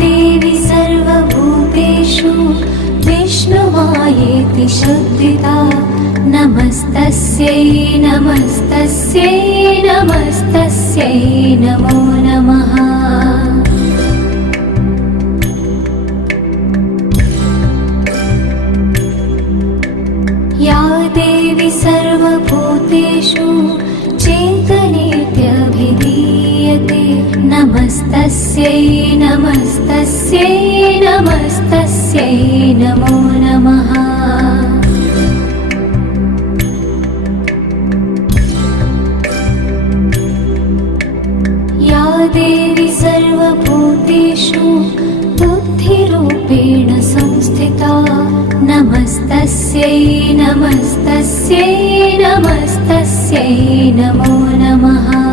देवी सर्वभूतेषु विष्णुमायेति शुद्धिता नमस्तस्यै नमस्तस्यै नमस्तस्यै नमो नमः। या देवी सर्वभूतेषु चेतनेत्यभिधीयते नमस्तस्यै नमस्तस्यै नमस्तस्यै नमो नमः। या देवी सर्वभूतेषु बुद्धिरूपेण संस्थिता नमस्तस्यै नमस्तस्यै नमस्तस्यै नमो नमः।